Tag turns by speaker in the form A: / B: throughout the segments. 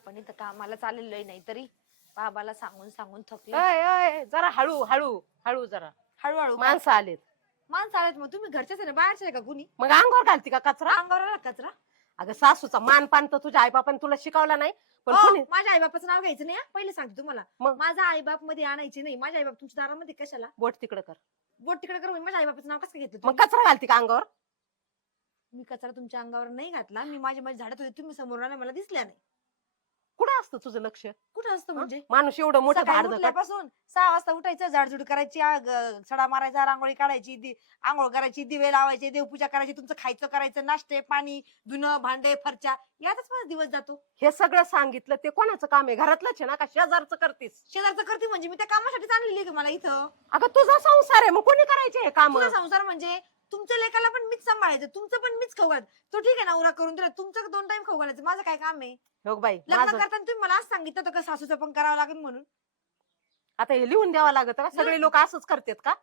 A: आपण इथं कामाला चाललेलोय नाही तरी बाबाला सांगून सांगून थकले.
B: अय अय जरा हळू हळू हळू जरा.
A: हळूहळू का?
B: माणसं आलेत.
A: माणसं आलेत मग तुम्ही घरचेच आहे ना बाहेरचे आहे का कुणी?
B: मग अंगावर घालती का कचरा?
A: अंगावर आला कचरा?
B: अगं सासूचा मान पान तर तुझ्या आई बापाने तुला शिकवला नाही पण
A: अहो,
B: कोणी
A: माझ्या आईबापाचं नाव घ्यायचं नाही हा. पहिले सांगते तुम्हाला.
B: मग?
A: माझा आईबापमध्ये आणायचे नाही माझ्या आईबाप तुमच्या दारामध्ये कशाला?
B: बोट तिकडे कर.
A: बोट तिकडे करून माझ्या आईबापाचं नाव कसं काय घेतलं
B: मग
A: तुम्ही?
B: कचरा घालती का अंगावर?
A: मी कचरा तुमच्या अंगावर नाही घातला मी माझ्या माझ्या झाडात होते तुम्ही समोर आला मला दिसल्या नाही.
B: कुठं असतं तुझं लक्ष?
A: कुठं असतं म्हणजे?
B: माणूस एवढं मोठं
A: सकाळी उठल्यापासून सहा वाजता उठायचं झाडझुड करायची आग, सडा मारायचा रांगोळी काढायची दि- आंघोळ करायची दिवे लावायचे देवपूजा करायची तुमचं खायचं करायचं नाश्ते पाणी धुणं भांडे फरच्या यातच माझा दिवस जातो.
B: हे सगळं सांगितलं ते कोणाचं काम आहे? घरातलंच आहे ना का? शेजारचं करतीस?
A: शेजारचं करते म्हणजे मी त्या कामासाठी आणलेली का मला इथं?
B: अगं तुझा संसार आहे मग कोणी करायचे हे काम?
A: तुझा संसार म्हणजे तुमच्या लेखाला पण मीच सांभाळायचं तुमचं पण मीच खाऊ घालायचं. तो ठीक आहे ना उरा करून दिला. तुमचं दोन टाइम खाऊ घालायचं. माझं काय काम आहे?
B: हो बाई
A: लग्न
B: माझं
A: करताना तुम्ही मला आज सांगितलं होतं का सासूचं पण करावं लागेल म्हणून?
B: आता हे लिहून द्यावं लागत का सगळे लोक असंच करतात का?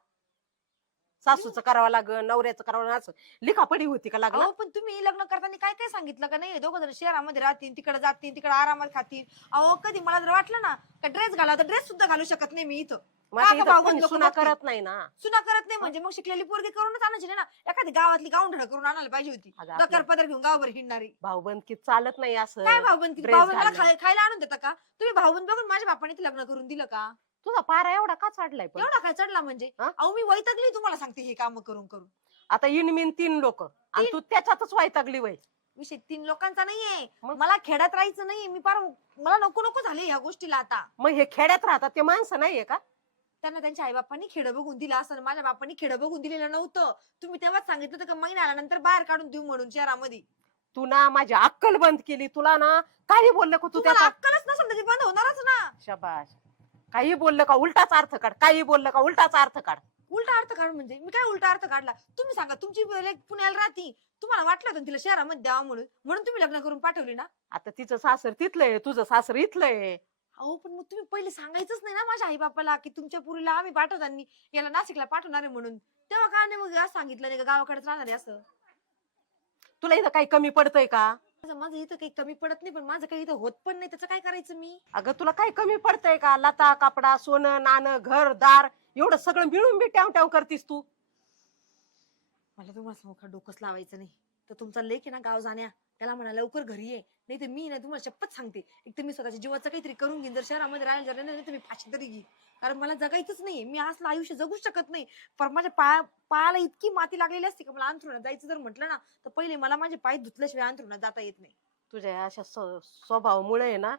B: सासूचं करावं लागन नवऱ्याचं करावं लागन असं. लिखापडी होती का लागला
A: अहो पण तुम्ही लग्न करताना काय काय सांगितलं का नाही? दोघं जण शहरामध्ये राहतील तिकडे जातील तिकडे आरामात खातील. अहो कधी मला जर वाटलं ना का ड्रेस घाला तर ड्रेस सुद्धा घालू शकत नाही मी इथं.
B: मग आता
A: का
B: इथं
A: भाऊ
B: कोणी
A: लोकं
B: सुना
A: बघतील?
B: करत नाही ना.
A: सुना करत नाही म्हणजे मग शिकलेली पोरगी करूनच आणायची नाही ना. एखादी गावातली गावंढळ करून आणायला पाहिजे होती.
B: अगं
A: दकर पदर घेऊन गावभर हिंडणारी.
B: भाऊबंद की चालत नाही असं.
A: काय भाऊबंद
B: dress
A: भाऊबंद मला
B: घालणं.
A: खाय- खायला आणून देता का? तुम्ही भाऊबंद बघून माझ्या बापाने ते लग्न करून दिलं का?
B: तुझा पारा एवढा का चढलाय पण?
A: एवढा काय चढला म्हणजे?
B: हा?
A: अहो मी वैतगली तुम्हाला सांगते हे काम करून करून.
B: आता इनमिन तीन लोक. आणि
A: तीन?
B: तू त्याच्यातच वैतागली वय.
A: विषय तीन लोकांचा नाहीये.
B: मग?
A: मला खेड्यात राहायचं नाहीये. मी फार मला नको नको झाले ह्या गोष्टीला आता.
B: मग हे खेड्यात राहतात ते माणसं नाहीये का?
A: त्यांना त्यांच्या आई बापांनी खेड बघून दिलं असं. माझ्या बापांनी खेड बघून दिलेलं नव्हतं. तुम्ही तेव्हाच सांगितलं होतं का महिना आल्यानंतर बाहेर काढून देऊ म्हणून शहरामध्ये.
B: तू ना माझी अक्कल बंद केली. तुला ना काही बोललं का तू
A: तुम्हाला
B: त्याचा?
A: अक्कलच नसेल तर ती बंद होणारच ना.
B: शबाश काही बोललं का उलटाच अर्थ काढ. काही बोललं का उलटाच अर्थ काढ.
A: उलटा अर्थ काढ म्हणजे? मी काय उलटा अर्थ काढला? तुम्ही सांगा तुमची लेक पुण्याला राहती. तुम्हाला वाटलं होतं ना तिला शहरामध्ये द्यावं म्हणून? म्हणून तुम्ही लग्न करून पाठवली ना?
B: आता तिचं सासर तिथलंय तुझं सासर इथलंय
A: अहो पण मग तुम्ही पहिले सांगायचंच नाही ना माझ्या आई बापाला की तुमच्या पुरीला आम्ही पाठवताना याला नाशिकला पाठवणार आहे म्हणून. तेव्हा का नाही मग असं सांगितलं नाही का गावाकडेच राहणार आहे असं?
B: तुला इथं काही कमी पडतंय का?
A: माझं माझं इथं काही कमी पडत नाही पण माझं काही इथं होत पण नाही. त्याचं काय करायचं मी?
B: अगं तुला काही कमी पडतंय का? लता कपडा सोनं नाणं घर दार एवढं सगळं मिळून बी टॅव टॅव करतीस तू.
A: मला तुम्हाला सांगू का डोकंच लावायचं नाही. तर तुमचा लेख आहे ना गाव जाण्या. त्याला म्हणा लवकर घरी ये. नाही तर मी ना तुम्हाला शपथ सांगते. एक तर मी स्वतःच्या जीवाचं काहीतरी करून घेईन. जर शहरामध्ये राहायला जर नाही तर मी फाशी तरी घेईन. कारण मला जगायचंच नाही मी असलं आयुष्य जगूच शकत नाही. पण माझ्या पाया पायाला इतकी माती लागलेली असते का मला अंथरुणात जायचं जर म्हटलं ना तर पहिले मला माझे पाय धुतल्याशिवाय अंथरुणात जाता येत नाही.
B: तुझ्या या अशा स्व- स्वभावामुळे आहे ना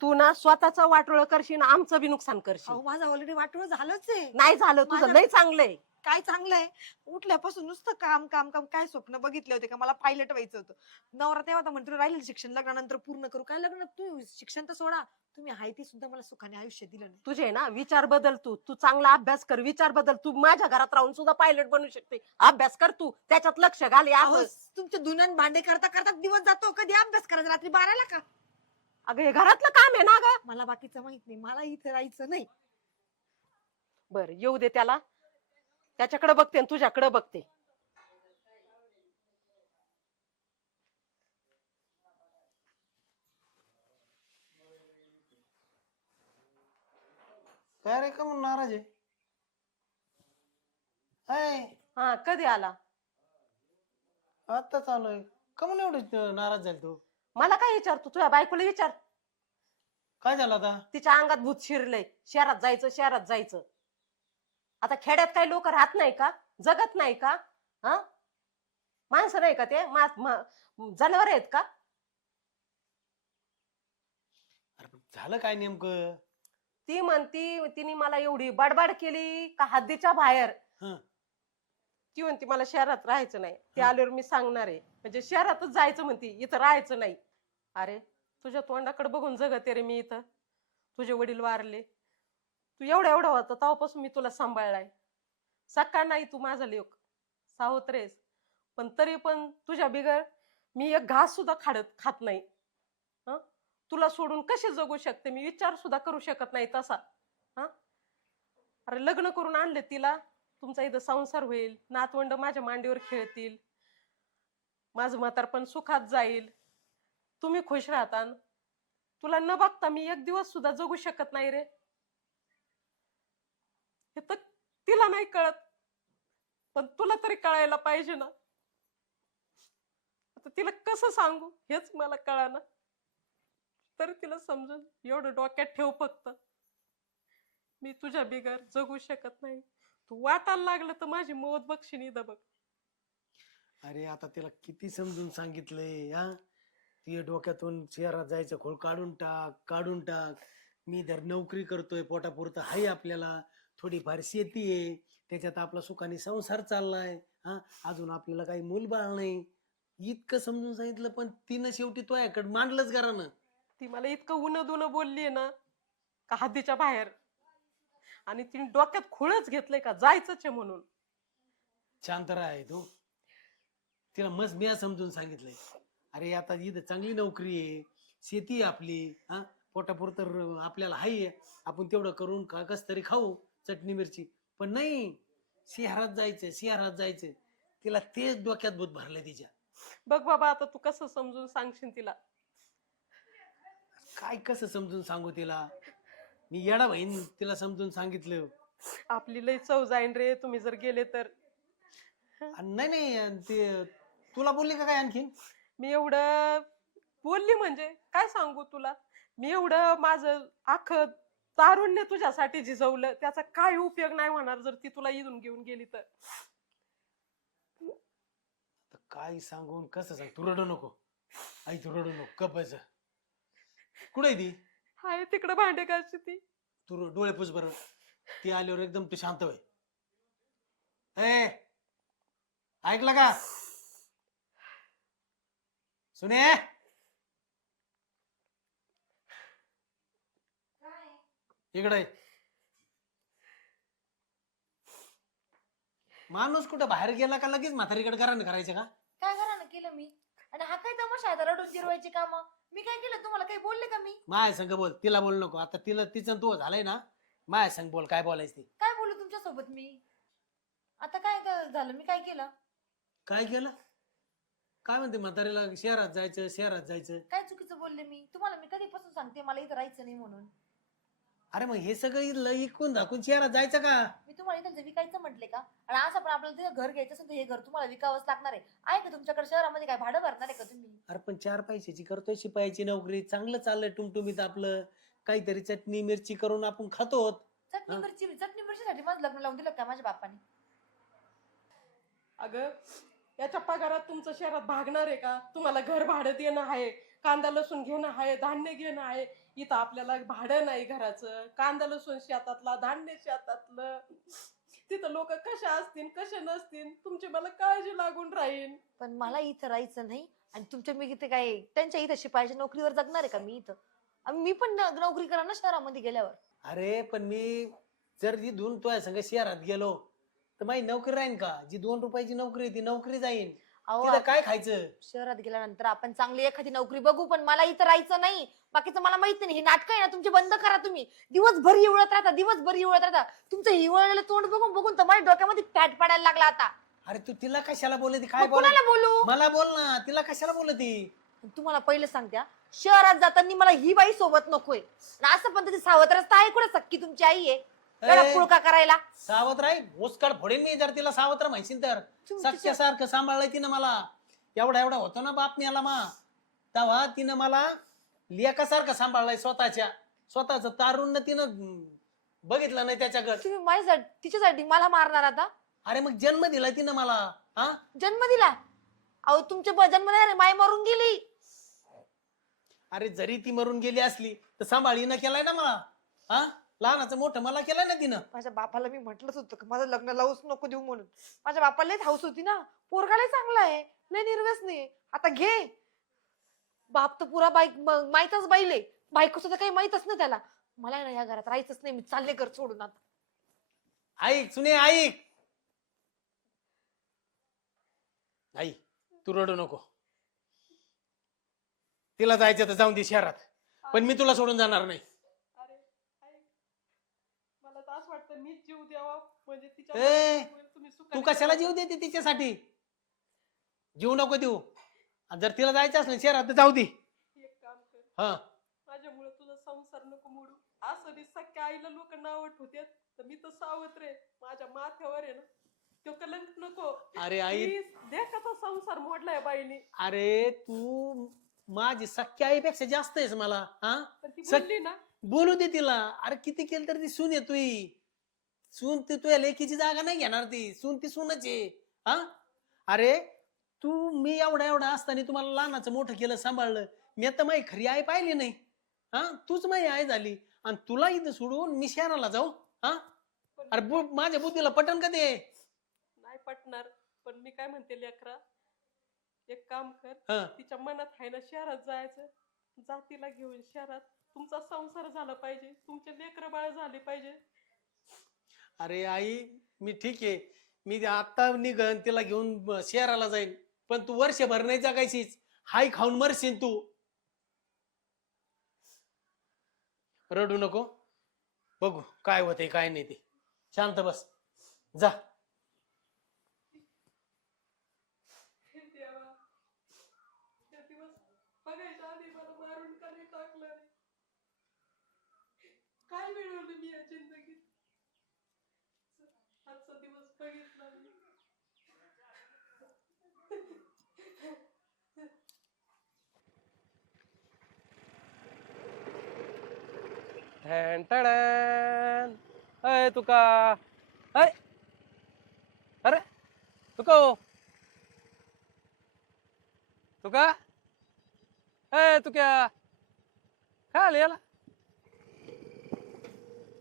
B: तू ना स्वतःच वाटोळ करशील आणि आमचं बी नुकसान करशील
A: अहो माझं ऑलरेडी वाटोळ झालंच आहे.
B: नाही झालं तुझं
A: माझं-
B: लय चांगलंय.
A: काय चांगलंय? उठल्यापासून नुसतं काम काम काम काय स्वप्न बघितले होते का? मला पायलट व्हायचं होतं. नवरा तेव्हा तर म्हणतो राहिलेलं शिक्षण लग्नानंतर पूर्ण करू. काय लग्न? तुम्ही शिक्षण तर सोडा. तुम्ही आहे ते सुद्धा मला सुखाने आयुष्य दिलं नाही.
B: तुझे ना विचार बदल तू. तू चांगला अभ्यास कर विचार बदल. तू माझ्या घरात राहून सुद्धा पायलट बनू शकते. अभ्यास कर तू. त्याच्यात लक्ष घाल हे
A: अहो,
B: असं
A: तुमचे दुनन भांडे करता करता दिवस जातो कधी अभ्यास करायचा? रात्री बाराला का?
B: अगं हे घरातलं काम आहे ना ग?
A: मला बाकीचं माहीत नाही. मला इथे राहायचं नाही.
B: बर येऊ दे त्याला. त्याच्याकडे बघते तुझ्याकडे बघते.
C: काय रे का म्हणून नाराज आहे? हाय.
B: हा कधी आला?
C: आता चालू आहे का म्हणून एवढं नाराज झाली तू?
B: मला काय विचारतो तुझ्या बायकोला विचार.
C: काय झालं आता?
B: तिच्या अंगात भूत शिरलंय. शहरात जायचं शहरात जायचं. आता खेड्यात काही लोक राहत नाही का? जगत नाही का? हा? माणसं नाही का ते? जनावर आहेत का?
C: झालं काय नेमकं?
B: ती म्हणती तिने मला एवढी बडबड केली का हद्दीच्या बाहेर?
C: हं.
B: ती म्हणती मला शहरात राहायचं नाही. ते
C: हं.
B: आल्यावर मी सांगणार आहे. म्हणजे शहरातच जायचं म्हणती इथं राहायचं नाही. अरे तुझ्या तोंडाकडे बघून जगते रे मी इथं. तुझे वडील वारले. तू एवढा एवढा होता तेव्हापासून मी तुला सांभाळलाय. सकाळ नाही तू माझा लेक सावत्रेस पण तरी पण तुझ्या बिगर मी एक घास सुद्धा खाडत खात नाही. हं? तुला सोडून कसे जगू शकते? मी विचार सुद्धा करू शकत नाही तसा. हा? अरे लग्न करून आणले तिला. तुमचा इथं संसार होईल. नातवंड माझ्या मांडीवर खेळतील. माझं म्हातारपण सुखात जाईल. तुम्ही खुश राहता तुला न बघता मी एक दिवस सुद्धा जगू शकत नाही रे. हे तर तिला नाही कळत. पण तुला तरी कळायला पाहिजे ना. आता तिला कसं सांगू? हेच मला कळाना. तरी तिला समजून एवढं डोक्यात ठेव फक्त. मी तुझ्या बिगर जगू शकत नाही. तू वाटायला लागलं तर माझी मोद बक्षिणी इथं बघ.
C: अरे आता तिला किती समजून सांगितलंय हा? ती डोक्यातून शहरात जायचं खोळ काढून टाक काढून टाक. मी जर नोकरी करतोय पोटापुरतं हाय आपल्याला. थोडीफार शेती आहे. त्याच्यात आपला सुखाने संसार चाललाय. हा अजून आपल्याला काही मूलबाळ नाही. इतकं समजून सांगितलं पण तिनं शेवटी तो याकडे मांडलंच घरानं.
B: ती मला इतकं उन दुन बोलली ना का हद्दीच्या बाहेर. आणि तिने डोक्यात खुळच घेतलंय का जायचंच आहे म्हणून.
C: शांत आहे तू. तिला मस्त मी समजून सांगितलंय. अरे आता इथं चांगली नोकरी आहे. शेती आहे आपली. हा पोटापुरतं आपल्याला हाय आपण तेवढं करून का कस तरी खाऊ. चटणी मिरची. पण नाही शहरात जायचं शहरात जायचं तिला तेच डोक्यात भूत भरलंय तिच्या.
B: बघ बाबा आता तू कसं समजून सांगशील तिला.
C: काय कसं समजून सांगू तिला? मी येडा बहीण तिला समजून सांगितलं.
B: आपली लई चव जाईन रे तुम्ही जर गेले तर.
C: आणि नाही नाही आणि ते तुला बोलली का काय आणखीन?
B: मी एवढं बोलली म्हणजे काय सांगू तुला? मी एवढं माझं अख्ख तारुण्य तुझ्यासाठी झिजवलं त्याचा काय उपयोग नाही होणार जर ती तुला इथून घेऊन गेली तर.
C: तर काय सांगून कसं सांग? तू रडू नको. आई तू रडू नको. कपायचं कुठे ती?
B: हाय तिकडे भांडे घासते ती.
C: तू रो- डोळे पुस बरं. ती आल्यावर एकदम तू शांत होय. ए! ऐकलं का? सुने! इकडे माणूस कुठं बाहेर गेला का लगेच म्हातारीकडे करा करायचं का?
A: काय करा ना केलं मी? आणि हा काय तमाशा आता रडून जिरवायची काम? मी काय केलं? तुम्हाला काही बोलले का मी?
C: माय संग बोल. तिला बोल नको. आता तिला तिचं तू झालंय ना? माय संग बोल. काय बोलायचं ते?
A: काय बोलू तुमच्यासोबत मी? आता काय झालं? मी काय केलं?
C: काय केलं? काय म्हणते म्हातारीला? शहरात जायचं शहरात जायचं.
A: काय चुकीचं बोलले मी? तुम्हाला मी कधीपासून सांगते? मला इथं राहायचं नाही म्हणून.
C: अरे मग हे सगळं इथलं इकून दाखवून शहरात जायचं का?
A: मी तुम्हाला इथं विकायचं म्हटले का? आणि असं पण आपल्याला तिथं घर घ्यायचं असेल तर हे घर तुम्हाला विकावंच लागणार आहे. आहे का तुमच्याकडे शहरामध्ये काय भाडं भरणार आहे का तुम्ही?
C: अरे पण चार पैशाची करतोय शिपायाची नोकरी चांगलं चाललंय टुमटुमीत आपलं. काहीतरी चटणी मिरची करून आपण खातो
A: चटणी
C: हा?
A: मिरची चटणी मिरचीसाठी माझं लग्न लावून दिलं का माझ्या बापाने?
B: अगं याच्या पगारात तुमचं शहरात भागणार आहे का? तुम्हाला घर भाडं देणं आहे कांदा लसूण घेणं आहे धान्य घेणं आहे. इथं आपल्याला भाडं नाही घराचं. कांदा लसूण शेतातला धान्य शेतातलं. तिथं लोक कशा असतील कशा नसतील तुमची मला काळजी लागून राहील
A: पण मला इथं राहायचं नाही आणि तुमच्या मी इथे काय त्यांच्या इथं शिपायाच्या नोकरीवर जगणार आहे का मी इथं? आणि मी पण न- नोकरी करा ना शहरामध्ये गेल्यावर.
C: अरे पण मी जर जी दोन तो संग शहरात गेलो तर माझी नोकरी राहीन का? जी दोन रुपयाची नोकरी आहे, ती नोकरी जाईन.
A: अहो
C: तिथं काय खायचं?
A: शहरात गेल्यानंतर आपण चांगली एखादी नोकरी बघू पण मला इथं राहायचं नाही. बाकीचं मला माहीत नाही. हे नाटक आहे ना तुमचे बंद करा तुम्ही. दिवसभर हिवळत राहता दिवसभर हिवळत राहता. तुमचं हिवळलेलं तोंड बघून बघून तर माझ्या डोक्यामध्ये फॅट पडायला लागला आता.
C: अरे तू तिला कशाला बोलती काय
A: मग
C: बोल
A: कुणाला बोलू?
C: मला बोल ना. तिला कशाला बोलती
A: तुम्हाला पहिलं सांगते हा, शहरात जाताना मला ही बाई सोबत नकोय. आणि असं पण त्याची सावत्र रस्ता आहे कुठे? सक्की तुमची आई आहे.
C: ए,
A: पुळका करायला.
C: सावत्र आहे? भोसकाड फोडेन मी जर तिला सावत्र म्हणशील तर.
A: तुमची
C: सख्यासारखं सांभाळलंय तिनं मला. एवढा एवढा होतो ना बाप मला मा. तेव्हा तिनं मला लेकासारखं सांभाळलंय स्वतःच्या. स्वतःच तारुण्य तिनं बघितलं नाही त्याच्याकडे.
A: तुम्ही माझ्यासाठी तिच्यासाठी मला मारणार आता?
C: अरे मग जन्म दिलाय तिनं मला हा?
A: जन्म दिला? अहो तुमचे ब- जन्म दिला माय मरून गेली.
C: अरे जरी ती मरून गेली असली तर सांभाळीनं केलाय ना मला हा? लहानाचं मोठं मला केलंय ना तिनं.
A: माझ्या बापाला मी म्हटलंच होतं की माझं लग्न लावूच नको देऊ म्हणून. माझ्या बापाला लयच हाऊस होती ना. पोरगा लय चांगला आहे लय निर्वेस नाही आता घे. बाप तर पुरा बाईक माहीतच बाईले. बायको सुद्धा काही माहीतच नाही त्याला. मला आहे ना या घरात राहायचंच नाही मी चालले घर सोडून आता.
C: ऐक सुने ऐक आई तू रडू नको. तिला जायचं तर जाऊन दे शहरात. पण मी तुला सोडून जाणार नाही.
B: अरे ऐक. मला तर असं वाटतं मीच जीव द्यावा. म्हणजे तिच्या
C: ए,
B: तुम्ही
C: तू
B: सुखाने
C: कशाला. जीव देते तिच्यासाठी? जीव नको देऊ. आणि जर तिला जायचं असलं शहरात तर जाऊ दे.
B: एक काम कर.
C: हा.
B: माझ्या संसार नको मोडू. असं सख्या आईला लोक नाव ठेवतात तर मी तर सावत्र माझ्या माथ्यावर आहे ना तो कलंक नको.
C: अरे आई.
B: Please, दे संसार मोडलाय बाईने.
C: अरे तू माझी सख्या आईपेक्षा जास्त आहेस मला हा?
B: पण ती
C: सख-
B: बोलली ना.
C: बोलू दे तिला. अरे किती केलं तरी ती सून येतोय सून ती तुझ्या लेकीची जागा नाही घेणार ती. सून ती सूनच आहे हा? अरे तू मी एवढा एवढा असताना तुम्हाला लहानाचं मोठं केलं सांभाळलं. मी आता माझी खरी आई पाहिली नाही. हा? तूच माझी आई झाली. आणि तुला इथं सोडून मी शहराला जाऊ. हा? अरे बु- माझ्या बुद्धीला पटन का ते?
B: नाही पटणार पण मी काय म्हणते लेकरा एक काम कर
C: हा.
B: तिच्या मनात आहे ना शहरात जायचं. जातीला घेऊन शहरात. तुमचा संसार झाला पाहिजे. तुमचे लेकर बाळ झाले पाहिजे.
C: अरे आई मी ठीक आहे. मी आता निघन तिला घेऊन शहराला जाईन. पण तू वर्षभर नाही जगायचीच हाय खाऊन मरशील तू. रडू नको. बघू काय होते काय नाही ते. शांत बस. जा
B: हे देवा ते दिवस बघायच्या आधी मला मारून का नाही टाकलं रे? काय मिळवलं मी या जिंदगीत आजचा दिवस बघितला मी
D: ठॅन टॅडॅन. अय तुका अय. अरे तुका हो? तुका अय तुक्या काय? आलं याला?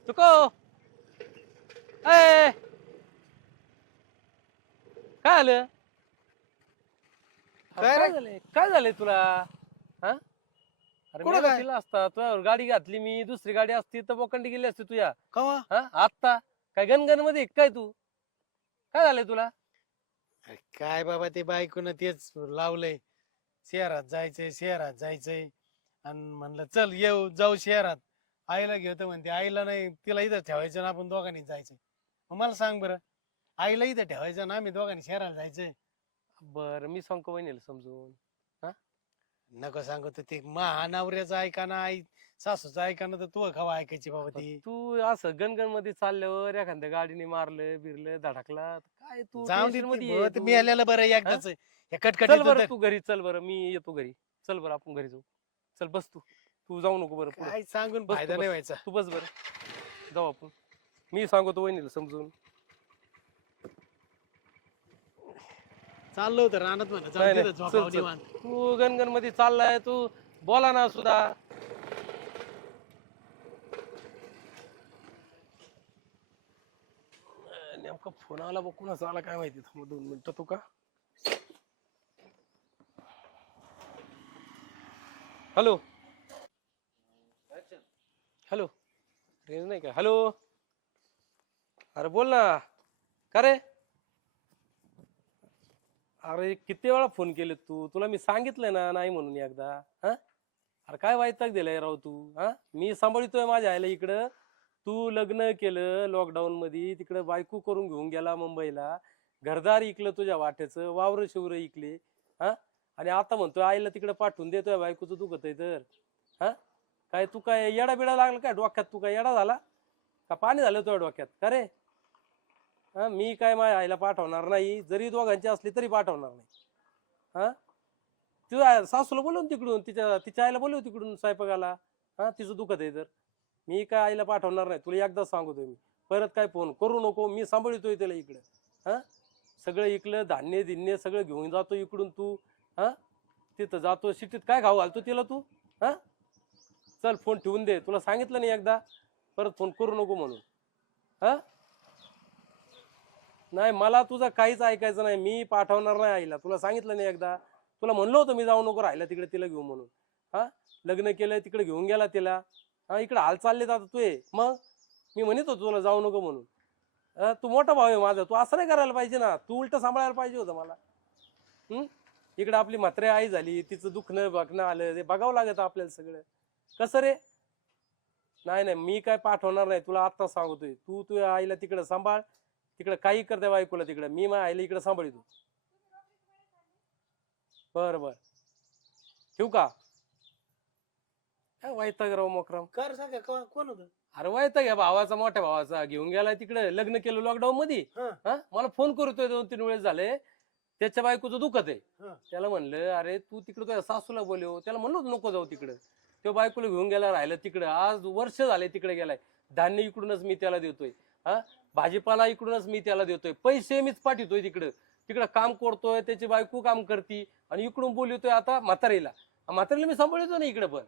D: तुका हो? अय. काय आलं?
C: काय
D: झालंय? काय झालंय तुला? अरे
C: कुठं
D: मेला
C: काय?
D: तिला असता तुझ्यावर गाडी घातली मी दुसरी गाडी असती तर बोकंडी गेली असती तुझ्या.
C: कवा?
D: हा? आत्ता? काय गणगणमध्ये काय तू? काय झालंय तुला?
C: काय बाबा ते बायकोनं तेच लावलंय. शहरात जायचंय शहरात जायचंय. आणि म्हणलं चल येऊ जाऊ शहरात. आईला घेतो म्हणते आईला नाही तिला इथं ठेवायचं ना आपण दोघांनी जायचंय. मग मला सांग बरं आईला इथं ठेवायचं ना आम्ही दोघांनी शहराला जायचंय?
D: बर मी सांगतो वहिनीला समजून.
C: नको सांगू तर ते महानवऱ्याचं ऐका ना आई सासूचं ऐका ना तर तू खावा ऐकायची बाबा ती.
D: तू असं गणगणमध्ये चालल्यावर एखाद्या गाडीने मारलं बिरलं धडकला काय तू
C: जाऊन दे
D: tension मध्ये आहे
C: ते. मी आलेलं बरं एकदाच. हे?
D: चल
C: कटकट
D: बरं तू घरी चल बरं मी येतो घरी. चल बरं आपण घरी जाऊ. चल बस तू. तू जाऊ नको बरं पुढं.
C: काय सांगून
D: बस
C: फायदा
D: बस.
C: नाही व्हायचा.
D: तू बस बरं. जाऊ आपण. मी सांगतो वहिनीला समजून.
C: चाललो होतं रानात म्हणा
D: नाही, चल, चल. तू गणगणमध्ये चाललाय तू बोला ना सुद्धा अं, नेमका फोन आला बघ कुणाचा आला काय माहिती थांब दोन मिनिटं तू का? हॅलो. हॅलो. रेंज नाही का? हॅलो. अरे बोल ना. का रे? अरे किती वेळा फोन केले तू? तुला मी सांगितलंय ना नाही म्हणून एकदा. हा? अरे काय वाईटाक दिलाय राव तू? हा? मी सांभाळतोय माझ्या आईला इकडं. तू लग्न केलं लॉकडाऊन मध्ये तिकडं बायको करून घेऊन गेला मुंबईला. घरदार इकलं तुझ्या वाट्याचं वावर शिवर इकले. हा? आणि आता म्हणतोय आईला तिकडं पाठवून देतोय बायकोचं दुखत आहे तर. हा? काय तू काय येडा बिडा लागला काय डोक्यात? तू काय येडा झाला? का पाणी झालं तुझ्या डोक्यात? का रे? हा मी काय माझ्या आईला पाठवणार नाही. जरी दोघांची असली तरी पाठवणार नाही. हा? तुझ्या सासूला बोलवून तिकडून. तिच्या तिच्या आईला बोलवू तिकडून स्वयंपाकाला. हा तिचं दुखत आहे तर. मी काय आईला पाठवणार नाही. तुला एकदाच सांगतोय मी. परत काय फोन करू नको. मी सांभाळतोय त्याला इकडं. हा? सगळं इकलं धान्य धिन्य सगळं घेऊन जातो इकडून तू. हा? तिथं जातो सिटीत काय खाऊ घालतो तिला तू? हा? चल फोन ठेवून दे. तुला सांगितलं नाही एकदा. परत फोन करू नको म्हणून. हा? नाही मला तुझं काहीच ऐकायचं नाही. मी पाठवणार नाही आईला. तुला सांगितलं नाही एकदा. तुला म्हणलं होतं मी जाऊ नको राहिला तिकडे तिला घेऊ म्हणून. हा? लग्न केलं तिकडे घेऊन गेला तिला. हा इकडे हाल चालले आता तू ये. मग? मी म्हणत होतो तुला जाऊ नको म्हणून. तू मोठा भाऊ आहे माझा. तू असं नाही करायला पाहिजे ना. तू उलट सांभाळायला पाहिजे होतं मला. हम्म इकडे आपली म्हात्रे आई झाली. तिचं दुखणं बघणं आलं. ते बघावं लागत आपल्याला सगळं. कसं रे? नाही नाही. मी काय पाठवणार नाही. तुला आत्ता सांगतोय. तू तुझ्या आईला तिकडे सांभाळ. तिकडे काही करते बायकोला तिकडे. मी माझ्या आईला इकडे सांभाळतो बर बर. ठेवू का? काय वैताग राव मोकराम
C: कर सांगा कोण होत?
D: अरे वैताग या भावाचा मोठ्या भावाचा. घेऊन गेलाय तिकडे. लग्न केलं लॉकडाऊन मध्ये
C: हा.
D: हा? मला फोन करतोय दोन तीन वेळेस झाले. त्याच्या बायकोचं दुखत आहे.
C: हा.
D: त्याला म्हणलं अरे तू तिकडे तुझ्या सासूला बोलव. त्याला म्हणलो नको जाऊ तिकडे. तो बायकोला घेऊन गेला राहिलं तिकडे. आज वर्ष झाले तिकडे गेलाय. धान्य इकडूनच मी त्याला देतोय. हा? भाजीपाला इकडूनच मी त्याला देतोय. पैसे मीच पाठवतोय तिकडं. तिकडं काम करतोय त्याची बायको काम करती आणि इकडून बोलवतोय आता म्हातारीला. म्हातारीला मी सांभाळतो ना इकडे पण.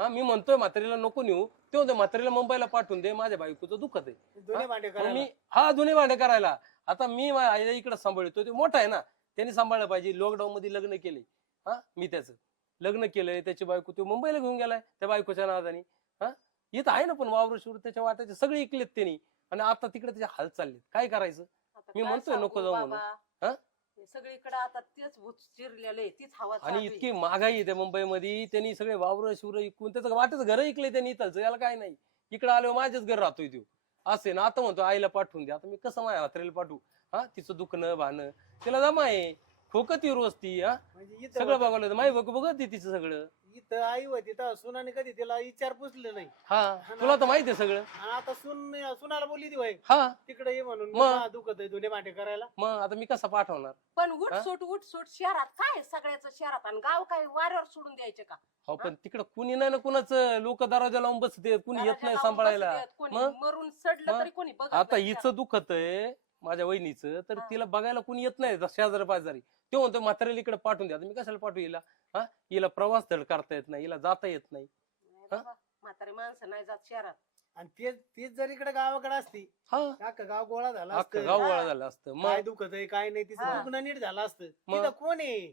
D: हा मी म्हणतोय म्हातारीला नको नेऊ. ते म्हणतोय म्हातारीला मुंबईला पाठवून दे माझ्या बायकोचं दुखत आहे. मी हा दोन्ही भांडे करायला. आता मी माझ्या आईला इकडे सांभाळतो. ते मोठा आहे ना. त्यांनी सांभाळलं पाहिजे. लॉकडाऊन मध्ये लग्न केले. हा? मी त्याचं. लग्न केलंय त्याची बायको तो मुंबईला घेऊन गेलाय त्या बायकोच्या नादानी. हा? इथं आहे ना पण वावर शिवर त्याच्या वाट्याचे सगळे इकलेत त्यांनी. आणि आता तिकडे त्याचे हाल चाललेत काय करायचं?
B: आता
D: मी
B: काय
D: म्हणतोय नको
B: सांगू
D: जाऊ म्हणून.
B: बाबा?
D: हा?
B: हे सगळीकडे आता तेच भूत चिरलेलं आहे तीच हवा चालू
D: आणि
B: आहे.
D: इतकी महागाई त्या मुंबईमध्ये. त्यांनी सगळे वावर शिवर इकून त्याचं वाटच घर इकले त्यांनी इथलचं याला काय नाही. इकडे आलो माझ्याच घर राहतोय तो. असे ना आता म्हणतो आईला पाठवून दे. आता मी कसं माझ्या हात्रेला पाठवू? हा? तिचं दुखणं भाणं. तिला जमा आहे. खोकत ती रोज ती हा?
C: म्हणजे इथं
D: सगळं. बघायला माही बघ बघत ती तिचं सगळं.
C: इथं आई होती तर सुनाने कधी तिला विचार पुसलं नाही.
D: हा तुला तर माहिती आहे सगळं.
C: आणि आता सुन सुनाला बोलली ती बाई.
D: हा.
C: तिकडे ये म्हणून
D: मग?
C: मला दुखत आहे दोन्ही भांडे करायला.
D: मग आता मी कसा पाठवणार?
B: पण? उठसूट उठसूट शहरात काय सगळ्याच शहरात? आणि गाव काय वाऱ्यावर सोडून द्यायचे का?
D: हो पण तिकडं कुणी नाही ना कुणाचं? लोक दरवाजा लावून बसते कुणी येत नाही सांभाळायला.
B: कोणी
D: मग?
B: मरून सडलं
D: मग?
B: तरी कोणी बघत
D: आता
B: नाही
D: हिचं दुखत आहे. माझ्या वहिनीचं तर
B: हा.
D: तिला बघायला कुणी येत नाही शेजारी पाजारी. ते म्हणतो म्हाताऱ्याला इकडे पाठवून द्या. आता मी कशाला पाठवू हिला? हा? हिला प्रवास धड करता येत नाही हिला जाता येत नाही.
B: नाही बाबा, म्हातारी माणसं नाही जात शहरात.
C: आणि तेच तीच जर इकडे गावाकडे असती
D: हा.
C: अख्खं गाव गोळा झाला
D: अख्खं
C: असतं.
D: गाव
B: हा.
D: गोळा झालं असतं.
C: काय
D: मग
C: दुखत आहे काय नाही तिचं
B: हा.
C: दुखणं नीट झालं असतं.
D: मग?
C: तिथं कोण आहे?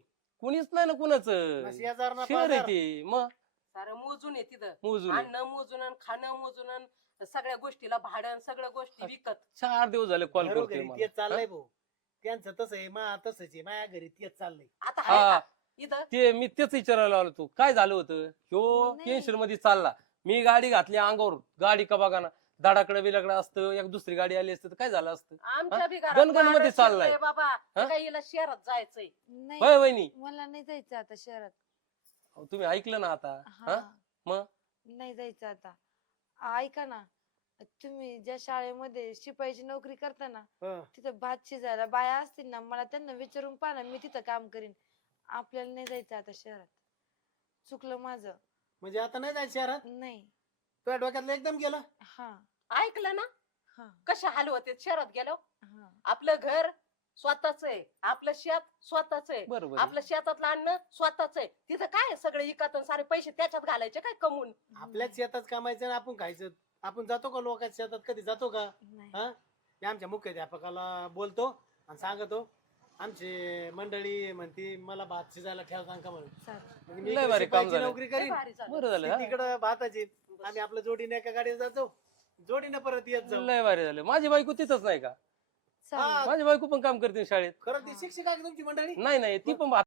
D: कुणीच नाही ना कुणाचं.
C: शेजार ना
D: शहर आहे. ते. मग?
B: सारं मोजून आहे तिथं.
D: मोजून आहे.
B: अन्न मोजून आणि खाणं मोजून आणि सगळ्या गोष्टीला भाडं सगळ्या गोष्टी विकत.
D: चार दिवस झाले कॉल
C: घरोघरी
D: करतोय
C: तेच
D: मला.
C: चाललंय भाऊ. त्यांचं तसं आहे मा तसंच आहे माझ्या घरी तेच चाललंय.
B: आता आहे
D: हा
B: का? इथं?
D: ते मी तेच विचारायला आलो होतो. काय झालं होतं? ह्यो
A: नाही.
D: टेन्शनमध्ये चालला. मी गाडी घातली अंगावर. गाडी का बघा ना दाडाकडे बिलाकडे असतं एक दुसरी गाडी आली असतं तर काय झालं असतं?
B: आमच्या बी घरात
D: गणगणमध्ये
B: वारं
D: चाललाय.
B: शिरलंय बाबा.
D: हा?
B: काय हिला शहरात जायचंय.
A: नाही
D: होय वहिनी?
A: मला नाही जायचं आता शहरात.
D: अहो, तुम्ही ऐकलं ना आता?
A: हा?
D: मग?
A: नाही जायचं आता. ऐका ना तुम्ही ज्या शाळेमध्ये शिपाईची नोकरी करता ना
C: हं.
A: तिथं भात शिजायला बाया असतील ना मला त्यांना विचारून पहा ना मी तिथं काम करीन. आपल्याला नाही जायचं आता शहरात. चुकलं माझं.
C: म्हणजे आता नाही जायचं शहरात?
A: नाही.
C: तुझ्या डोक्यातलं एकदम गेलं?
A: हा.
B: ऐकलं ना?
A: हा.
B: कशा हाल होते? शहरात गेलो.
A: हा.
B: आपलं घर स्वतःच आहे. आपलं शेत स्वतःच आहे.
D: बरोबर आहे.
B: आपलं शेतातलं अन्न स्वतःच आहे. तिथं काय आहे? सगळे इकत आणि सारे पैसे त्याच्यात घालायचे काय कमवून?
C: आपल्याच शेतात कामायचं आणि आपण खायचं. आपण जातो का लोकांच्या शेतात? कधी जातो का?
A: नाही.
C: हा? मी आमच्या मुख्याध्यापकाला बोलतो आणि सांगतो. आमची मंडळी म्हणती मला भात शिजायला ठेवता का म्हणून.
A: चालेल.
C: म्हणजे मी
D: लय भारी काम
C: शिपाईची
D: झालं.
C: नोकरी
B: लय
C: करीन.
B: भारी झालं.
D: बरं झालं हा.
C: तिकडं भाताची. आम्ही आपल्या जोडीने एका गाडीवर जातो. जोडीने परत येत जाऊ.
D: लय भारी झालं. माझी बायको तिथंच नाही का. माझी बायको पण काम करते शाळेत.
C: खरं ती शिक्षक आहे का तुमची मंडळी?
D: नाही नाही ती पण